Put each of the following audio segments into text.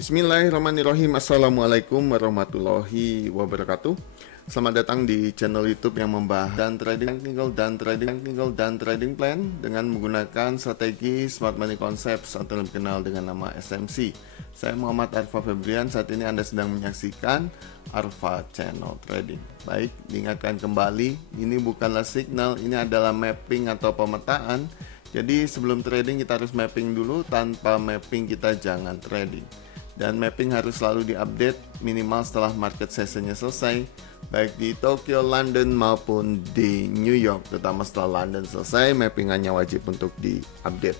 Bismillahirrahmanirrahim. Assalamualaikum warahmatullahi wabarakatuh. Selamat datang di channel YouTube yang membahas dan trading plan dengan menggunakan strategi Smart Money Concepts atau lebih dikenal dengan nama SMC. Saya Muhammad Arfa Febrian. Saat ini Anda sedang menyaksikan Arfa Channel Trading. Baik, diingatkan kembali, ini bukanlah signal, ini adalah mapping atau pemetaan. Jadi sebelum trading kita harus mapping dulu, tanpa mapping kita jangan trading. Dan mapping harus selalu diupdate minimal setelah market sessionnya selesai, baik di Tokyo, London maupun di New York. Terutama setelah London selesai, mappingannya wajib untuk diupdate.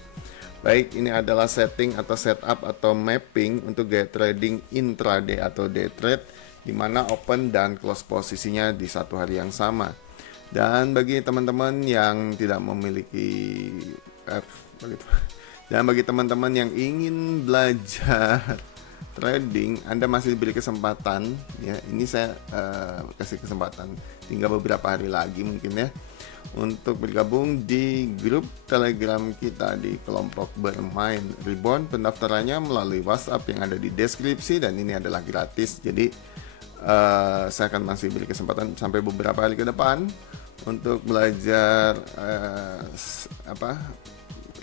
Baik, ini adalah setting atau setup atau mapping untuk gaya trading intraday atau day trade, di mana open dan close posisinya di satu hari yang sama. Dan bagi teman-teman yang tidak memiliki dan bagi teman-teman yang ingin belajar trading, Anda masih diberi kesempatan ya. Ini saya kasih kesempatan tinggal beberapa hari lagi mungkin ya, untuk bergabung di grup Telegram kita di kelompok bermain Reborn. Pendaftarannya melalui WhatsApp yang ada di deskripsi, dan ini adalah gratis. Jadi saya akan masih beri kesempatan sampai beberapa hari ke depan untuk belajar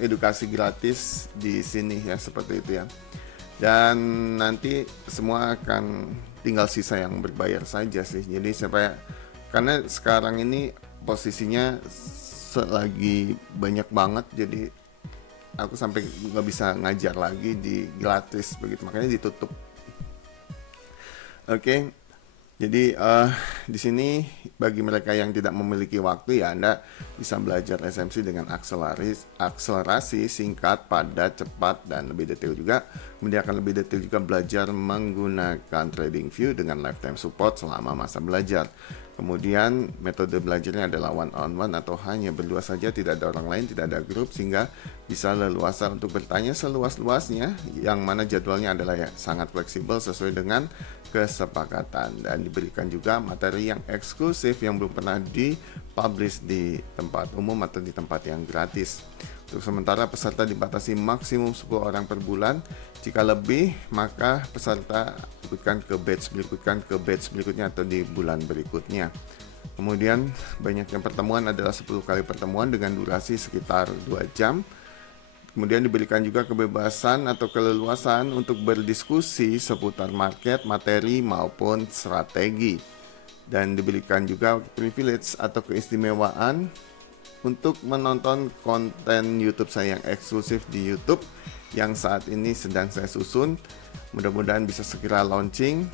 edukasi gratis di sini ya, seperti itu ya. Dan nanti semua akan tinggal sisa yang berbayar saja sih. Jadi karena sekarang ini posisinya lagi banyak banget, jadi aku sampai nggak bisa ngajar lagi di gratis begitu, makanya ditutup. Oke. Jadi di sini bagi mereka yang tidak memiliki waktu ya, Anda bisa belajar SMC dengan akselerasi singkat, padat, cepat, dan lebih detail juga. Kemudian akan lebih detail juga belajar menggunakan TradingView dengan lifetime support selama masa belajar. Kemudian metode belajarnya adalah one on one atau hanya berdua saja, tidak ada orang lain, tidak ada grup, sehingga bisa leluasa untuk bertanya seluas-luasnya, yang mana jadwalnya adalah ya sangat fleksibel sesuai dengan kesepakatan. Dan diberikan juga materi yang eksklusif yang belum pernah dipublish di tempat umum atau di tempat yang gratis. Untuk sementara peserta dibatasi maksimum 10 orang per bulan. Jika lebih, maka peserta ikutkan ke batch berikutnya atau di bulan berikutnya. Kemudian banyaknya pertemuan adalah 10 kali pertemuan dengan durasi sekitar 2 jam. Kemudian diberikan juga kebebasan atau keleluasan untuk berdiskusi seputar market, materi maupun strategi. Dan diberikan juga privilege atau keistimewaan untuk menonton konten YouTube saya yang eksklusif di YouTube yang saat ini sedang saya susun. Mudah-mudahan bisa segera launching.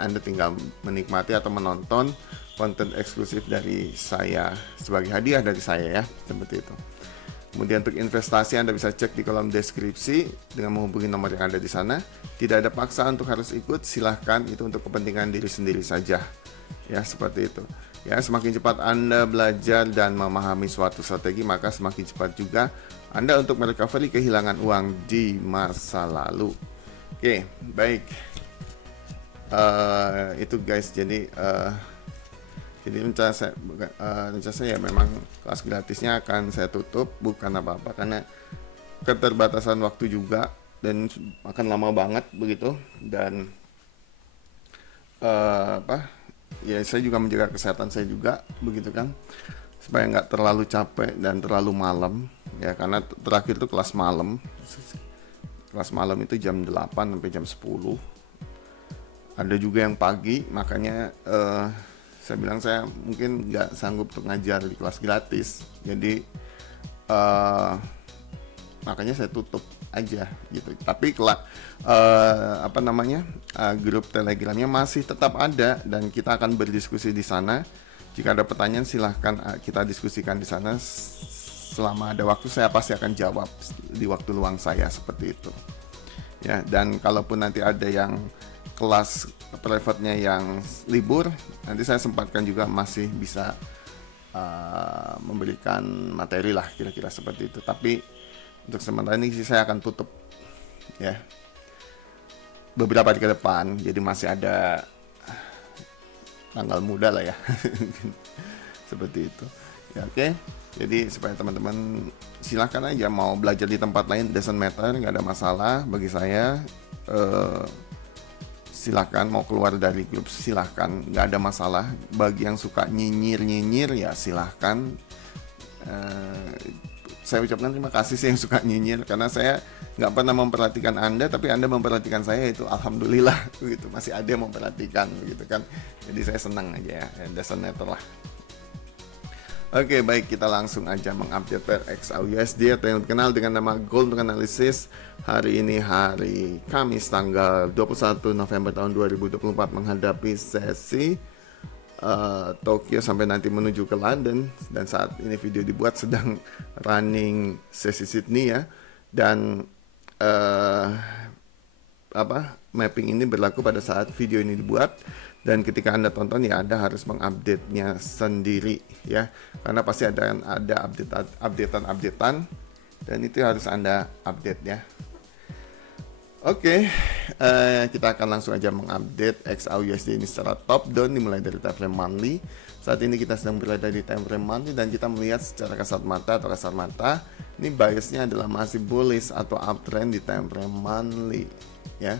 Anda tinggal menikmati atau menonton konten eksklusif dari saya sebagai hadiah dari saya ya, seperti itu. Kemudian untuk investasi Anda bisa cek di kolom deskripsi dengan menghubungi nomor yang ada di sana. Tidak ada paksaan untuk harus ikut, silahkan, itu untuk kepentingan diri sendiri saja. Ya, seperti itu. Ya, semakin cepat Anda belajar dan memahami suatu strategi, maka semakin cepat juga Anda untuk merecovery kehilangan uang di masa lalu. Oke, baik. Itu guys, jadi rencana saya ya memang kelas gratisnya akan saya tutup, bukan apa-apa, karena keterbatasan waktu juga dan akan lama banget begitu. Dan ya saya juga menjaga kesehatan saya juga begitu kan, supaya nggak terlalu capek dan terlalu malam ya, karena terakhir itu kelas malam itu jam 8 sampai jam 10. Ada juga yang pagi, makanya saya bilang saya mungkin nggak sanggup untuk ngajar di kelas gratis, jadi makanya saya tutup aja gitu. Tapi grup Telegramnya masih tetap ada dan kita akan berdiskusi di sana. Jika ada pertanyaan silahkan kita diskusikan di sana. Selama ada waktu saya pasti akan jawab di waktu luang saya, seperti itu ya. Dan kalaupun nanti ada yang kelas private-nya yang libur, nanti saya sempatkan juga masih bisa memberikan materi lah, kira-kira seperti itu. Tapi untuk sementara ini saya akan tutup ya beberapa hari ke depan, jadi masih ada tanggal muda lah ya. Seperti itu ya. Oke. Jadi supaya teman-teman silahkan aja mau belajar di tempat lain, doesn't matter, nggak ada masalah bagi saya. Silahkan mau keluar dari grup, silahkan, nggak ada masalah. Bagi yang suka nyinyir ya silahkan. Saya ucapkan terima kasih sih yang suka nyinyir, karena saya nggak pernah memperhatikan Anda, tapi Anda memperhatikan saya, itu alhamdulillah gitu, masih ada yang memperhatikan gitu kan. Jadi saya senang aja ya, doesn't matter lah. Oke, baik, kita langsung aja mengupdate pair XAUUSD atau yang dikenal dengan nama Gold Analysis. Hari ini hari Kamis tanggal 21 November tahun 2024 menghadapi sesi Tokyo sampai nanti menuju ke London, dan saat ini video dibuat sedang running sesi Sydney ya. Dan mapping ini berlaku pada saat video ini dibuat, dan ketika Anda tonton ya Anda harus mengupdate-nya sendiri ya, karena pasti ada updatean dan itu harus Anda update ya. Oke, kita akan langsung aja mengupdate XAUUSD ini secara top down, dimulai dari time frame monthly. Saat ini kita sedang berada di time frame monthly, dan kita melihat secara kasat mata ini biasnya adalah masih bullish atau uptrend di time frame monthly ya.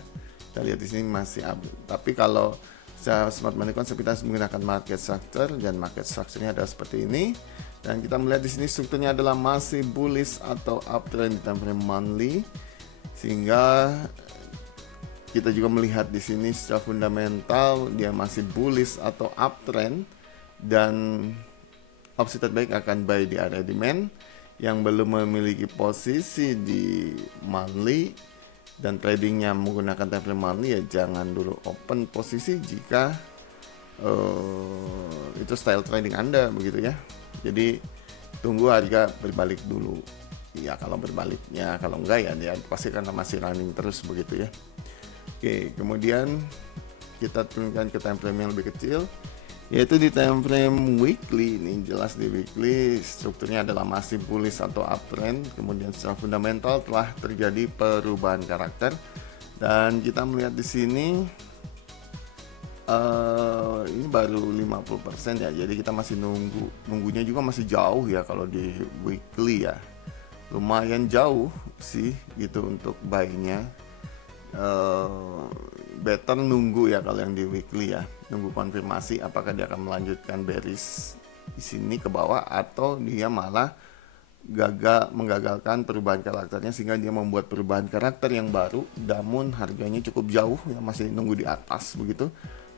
Kita lihat di sini masih up, tapi kalau secara smart money concept kita harus menggunakan market structure, dan market structure-nya adalah seperti ini. Dan kita melihat di sini strukturnya adalah masih bullish atau uptrend di time frame monthly, sehingga kita juga melihat di sini secara fundamental dia masih bullish atau uptrend, dan opsi terbaik akan buy di area demand. Yang belum memiliki posisi di monthly dan tradingnya menggunakan time frame monthly ya jangan dulu open posisi jika itu style trading Anda begitu ya. Jadi tunggu harga berbalik dulu ya, kalau berbaliknya, kalau enggak ya pasti karena masih running terus begitu ya. Oke, kemudian kita turunkan ke time frame yang lebih kecil, yaitu di time frame weekly. Ini jelas di weekly strukturnya adalah masih bullish atau uptrend, kemudian secara fundamental telah terjadi perubahan karakter, dan kita melihat di sini ini baru 50% ya, jadi kita masih nunggunya juga masih jauh ya. Kalau di weekly ya lumayan jauh sih gitu untuk buy-nya. Better nunggu ya kalau yang di weekly ya, nunggu konfirmasi apakah dia akan melanjutkan bearish di sini ke bawah, atau dia malah menggagalkan perubahan karakternya sehingga dia membuat perubahan karakter yang baru, namun harganya cukup jauh ya, masih nunggu di atas begitu,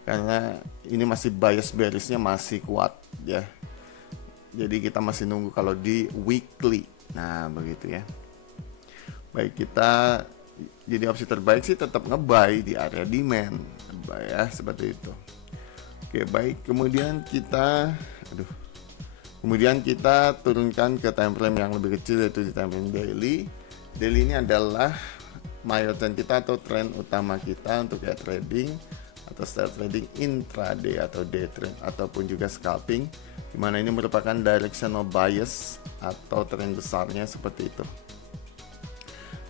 karena ini masih bias bearishnya masih kuat ya. Jadi kita masih nunggu kalau di weekly. Nah begitu ya. Baik, kita jadi opsi terbaik sih tetap nge-buy di area demand ya, seperti itu. Oke, baik, kemudian kita turunkan ke time frame yang lebih kecil, yaitu di time frame daily. Daily ini adalah major trend kita atau tren utama kita untuk ya trading atau style trading intraday atau day trade ataupun juga scalping, dimana ini merupakan directional bias atau tren besarnya seperti itu.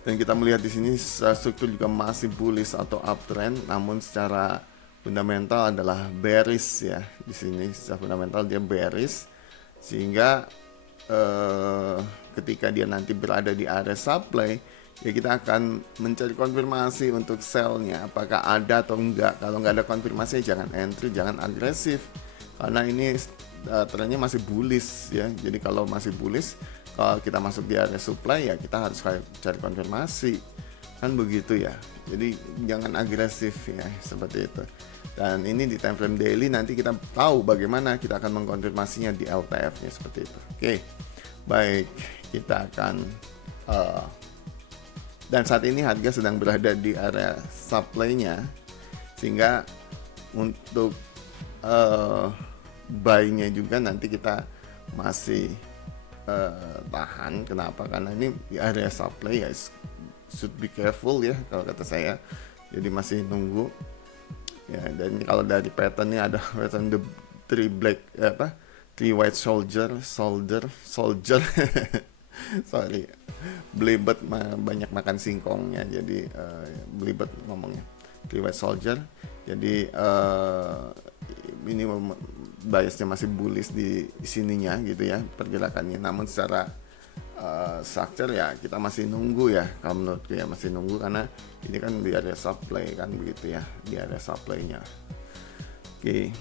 Dan kita melihat di sini struktur juga masih bullish atau uptrend, namun secara fundamental adalah bearish ya. Di sini secara fundamental dia bearish, sehingga ketika dia nanti berada di area supply ya kita akan mencari konfirmasi untuk sell-nya apakah ada atau enggak. Kalau nggak ada konfirmasi jangan entry, jangan agresif, karena ini trennya masih bullish ya. Jadi kalau masih bullish, kalau kita masuk di area supply ya kita harus cari konfirmasi kan begitu ya. Jadi jangan agresif ya, seperti itu. Dan ini di time frame daily nanti kita tahu bagaimana kita akan mengkonfirmasinya di LTF nya seperti itu. Oke, baik, kita akan dan saat ini harga sedang berada di area supply-nya, sehingga untuk buy-nya juga nanti kita masih tahan. Kenapa? Karena ini di area supply ya, should be careful ya kalau kata saya. Jadi masih nunggu ya. Dan kalau dari patternnya ada pattern the three white soldier sorry, belibet banyak makan singkongnya, jadi belibet ngomongnya. Three white soldier, jadi ini biasnya masih bullish di sininya gitu ya pergerakannya, namun secara structure ya kita masih nunggu ya, kalau menurutku ya masih nunggu, karena ini kan di area supply kan begitu ya, di area supply-nya. Oke,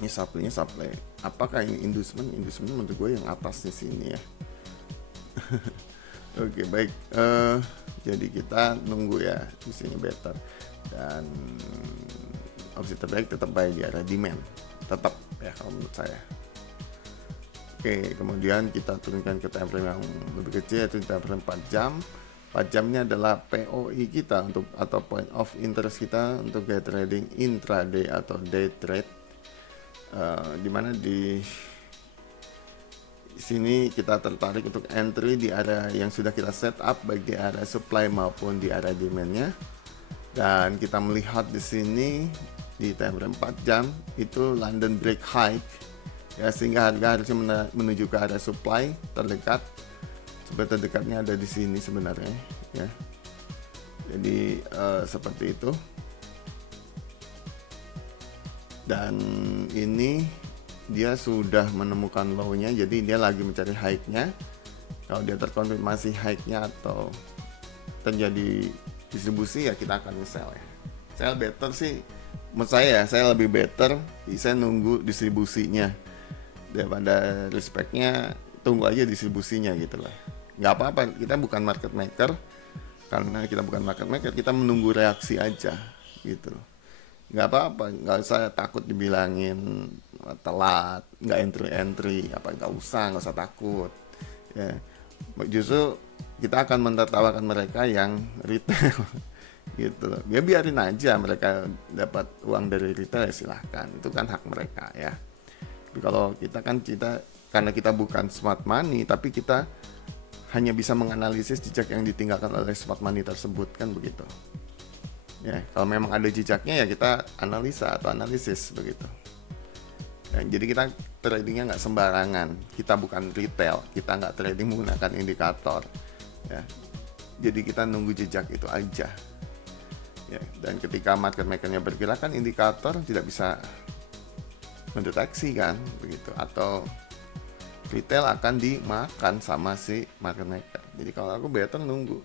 ini supply, apakah ini inducement menurut gue yang atasnya sini ya. Oke, baik, jadi kita nunggu ya di sini better, dan opsi terbaik tetap buy di area demand tetap ya kalau menurut saya. Oke, kemudian kita turunkan ke time frame yang lebih kecil, yaitu time frame 4 jam. 4 jamnya adalah POI kita untuk atau point of interest kita untuk gaya trading intraday atau day trade. Dimana di sini kita tertarik untuk entry di area yang sudah kita set up, baik di area supply maupun di area demandnya. Dan kita melihat di sini di time frame 4 jam itu London break high ya, sehingga harga harusnya menuju ke area supply terdekat. Supply terdekatnya ada di sini sebenarnya ya. Jadi seperti itu. Dan ini dia sudah menemukan low-nya, jadi dia lagi mencari high-nya. Kalau dia terkonfirmasi high-nya atau terjadi distribusi ya kita akan sell ya. Saya better sih, menurut saya lebih better saya nunggu distribusinya daripada respect-nya, tunggu aja distribusinya gitu lah. Nggak apa-apa, kita bukan market maker. Karena kita bukan market maker, kita menunggu reaksi aja gitu. Nggak apa-apa, nggak usah takut dibilangin telat, nggak entry, nggak usah takut ya. Justru kita akan menertawakan mereka yang retail gitu loh. Ya biarin aja mereka dapat uang dari retail ya silahkan, itu kan hak mereka ya. Tapi kalau kita karena kita bukan smart money, tapi kita hanya bisa menganalisis jejak yang ditinggalkan oleh smart money tersebut kan begitu. Ya, kalau memang ada jejaknya ya kita analisa atau analisis begitu. Dan jadi kita tradingnya nggak sembarangan. Kita bukan retail, kita nggak trading menggunakan indikator. Ya, jadi kita nunggu jejak itu aja. Ya, dan ketika market makernya bergerak kan indikator tidak bisa mendeteksi kan begitu, atau retail akan dimakan sama si market maker. Jadi kalau aku better nunggu.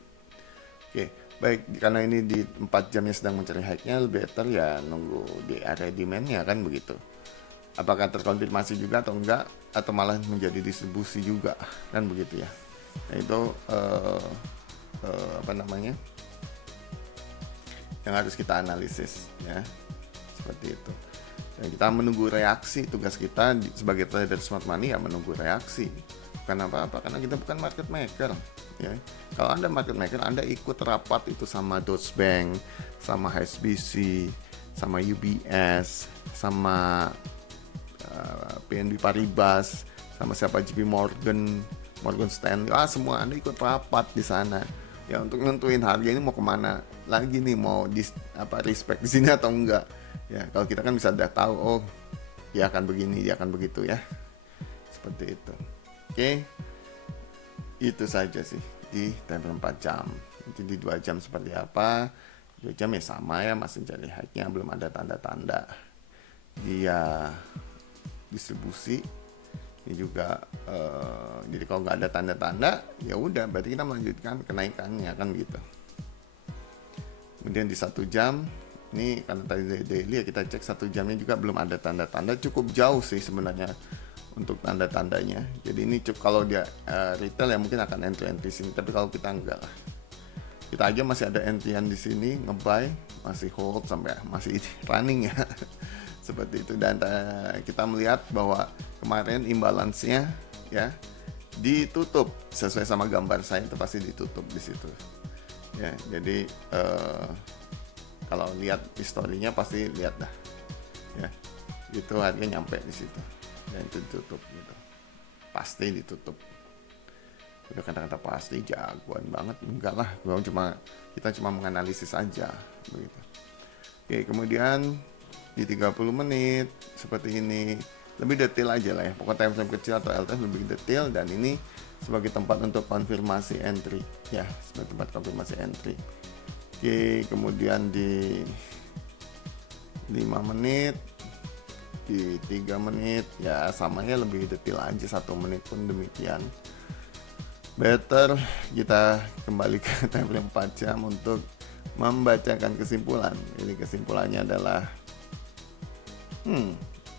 Oke, baik, karena ini di 4 jamnya sedang mencari high-nya, better ya nunggu di area demand-nya kan begitu. Apakah terkonfirmasi juga atau enggak, atau malah menjadi distribusi juga kan begitu ya. Nah itu yang harus kita analisis ya, seperti itu. Dan kita menunggu reaksi. Tugas kita sebagai trader smart money ya menunggu reaksi, bukan apa-apa, karena kita bukan market maker ya. Kalau Anda market maker, Anda ikut rapat itu sama Deutsche Bank, sama HSBC, sama UBS, sama PNB Paribas, sama siapa, JP Morgan, Morgan Stanley, semua Anda ikut rapat di sana ya untuk nentuin harga ini mau kemana lagi nih, mau respect di sini atau enggak ya. Kalau kita kan bisa udah tahu, oh dia akan begini, dia akan begitu ya, seperti itu. Oke, itu saja sih di time frame 4 jam. Jadi 2 jam seperti apa? 2 jam ya sama ya, masih cari high-nya, belum ada tanda-tanda dia distribusi. Ini juga jadi kalau nggak ada tanda-tanda ya udah berarti kita melanjutkan kenaikannya kan gitu. Kemudian di 1 jam ini karena tadi daily ya, kita cek 1 jamnya juga belum ada tanda-tanda, cukup jauh sih sebenarnya untuk tanda-tandanya. Jadi ini kalau dia retail ya mungkin akan entry sini, tapi kalau kita enggak lah. Kita aja masih ada entryan di sini, nge-buy, masih hold sampai masih running ya. Seperti itu. Dan kita melihat bahwa kemarin imbalance-nya ya ditutup sesuai sama gambar saya, itu pasti ditutup di situ. Ya, jadi kalau lihat historinya pasti lihat dah. Ya. Itu harganya nyampe di situ. Dan itu ditutup gitu. Pasti ditutup. Udah kata-kata pasti jagoan banget, enggak lah, kita cuma menganalisis aja begitu. Oke, kemudian di 30 menit seperti ini, lebih detail aja lah ya, pokoknya time frame kecil atau LTF lebih detail, dan ini sebagai tempat untuk konfirmasi entry ya, sebagai tempat konfirmasi entry. Oke, kemudian di 5 menit di 3 menit ya, samanya lebih detail aja, 1 menit pun demikian. Better kita kembali ke time frame 4 jam untuk membacakan kesimpulan. Ini kesimpulannya adalah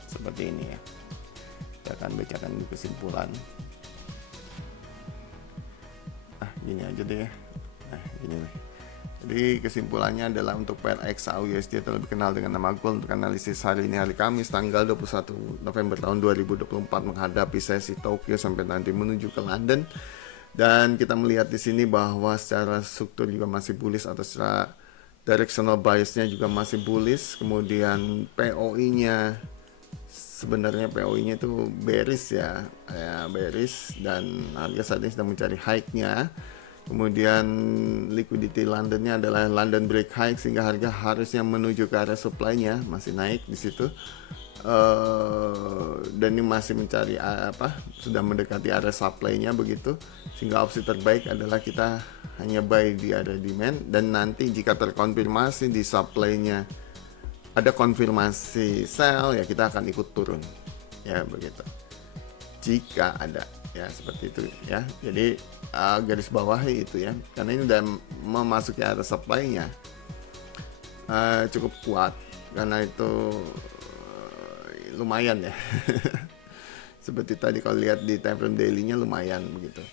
seperti ini ya. Kita akan bacakan kesimpulan. Gini aja deh ya. Gini nih. Jadi kesimpulannya adalah untuk pair XAUUSD atau lebih kenal dengan nama gold, untuk analisis hari ini, hari Kamis tanggal 21 November tahun 2024 menghadapi sesi Tokyo sampai nanti menuju ke London. Dan kita melihat di sini bahwa secara struktur juga masih bullish, atau secara directional biasnya juga masih bullish. Kemudian POI-nya sebenarnya POI-nya itu bearish ya, bearish, dan harga saat ini sedang mencari high-nya. Kemudian liquidity Londonnya adalah London break high, sehingga harga harusnya menuju ke arah supply-nya, masih naik di situ. Dan ini masih mencari sudah mendekati area supply-nya begitu, sehingga opsi terbaik adalah kita hanya buy di area demand, dan nanti jika terkonfirmasi di supply-nya ada konfirmasi sell ya, kita akan ikut turun ya, begitu jika ada ya, seperti itu ya. Jadi garis bawahi itu ya, karena ini udah memasuki area supply-nya cukup kuat, karena itu lumayan ya. Seperti tadi kalau lihat di time frame daily-nya lumayan begitu.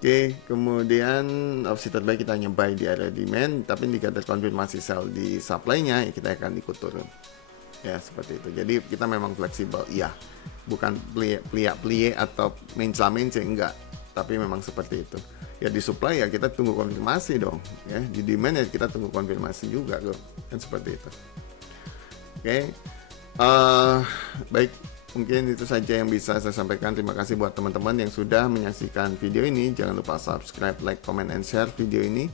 Oke, kemudian opsi terbaik kita hanya buy di area demand, tapi jika terkonfirmasi sell di supply-nya ya kita akan ikut turun. Ya, seperti itu. Jadi kita memang fleksibel, iya. Bukan plie atau mencela-mence, enggak. Tapi memang seperti itu. Ya di supply ya kita tunggu konfirmasi dong, ya. Di demand ya kita tunggu konfirmasi juga kok. Kan seperti itu. Oke. Baik, mungkin itu saja yang bisa saya sampaikan. Terima kasih buat teman-teman yang sudah menyaksikan video ini. Jangan lupa subscribe, like, comment, and share video ini.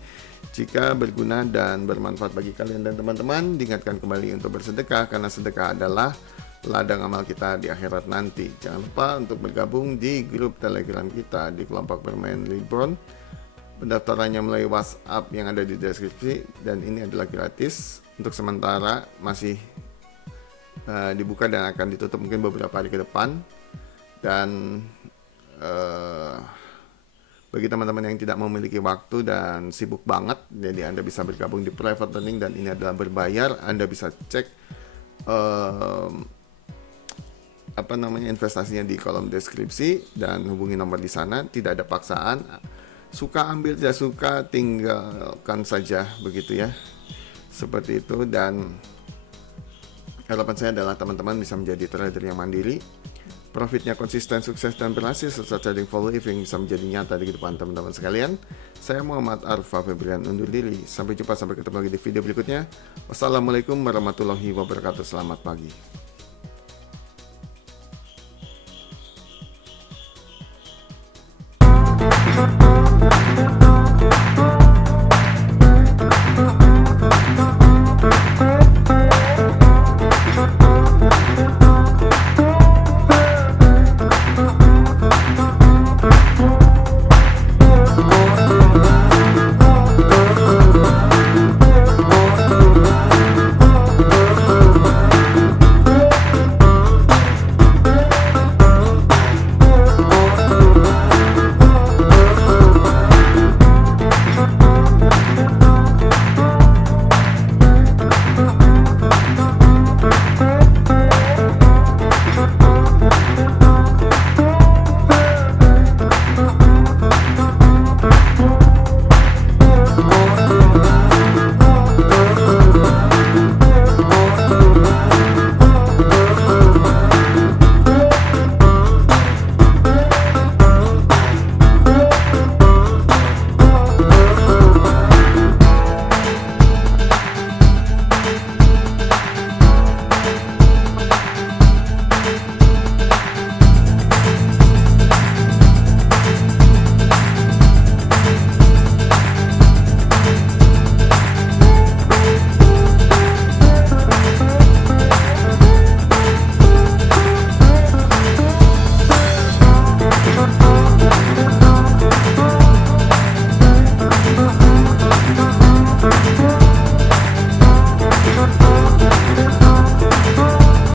Jika berguna dan bermanfaat bagi kalian dan teman-teman, diingatkan kembali untuk bersedekah, karena sedekah adalah ladang amal kita di akhirat nanti. Jangan lupa untuk bergabung di grup Telegram kita di kelompok bermain Libron. Pendaftarannya melalui WhatsApp yang ada di deskripsi, dan ini adalah gratis. Untuk sementara masih dibuka dan akan ditutup mungkin beberapa hari ke depan. Dan bagi teman-teman yang tidak memiliki waktu dan sibuk banget, jadi Anda bisa bergabung di private learning, dan ini adalah berbayar. Anda bisa cek investasinya di kolom deskripsi dan hubungi nomor di sana. Tidak ada paksaan, suka ambil, tidak suka tinggalkan saja begitu ya, seperti itu. Dan harapan saya adalah teman-teman bisa menjadi trader yang mandiri, profitnya konsisten, sukses, dan berhasil serta trading for living bisa menjadi nyata di kehidupan teman-teman sekalian. Saya Muhammad Arfa Febrian undur diri. Sampai jumpa, sampai ketemu lagi di video berikutnya. Wassalamualaikum warahmatullahi wabarakatuh. Selamat pagi.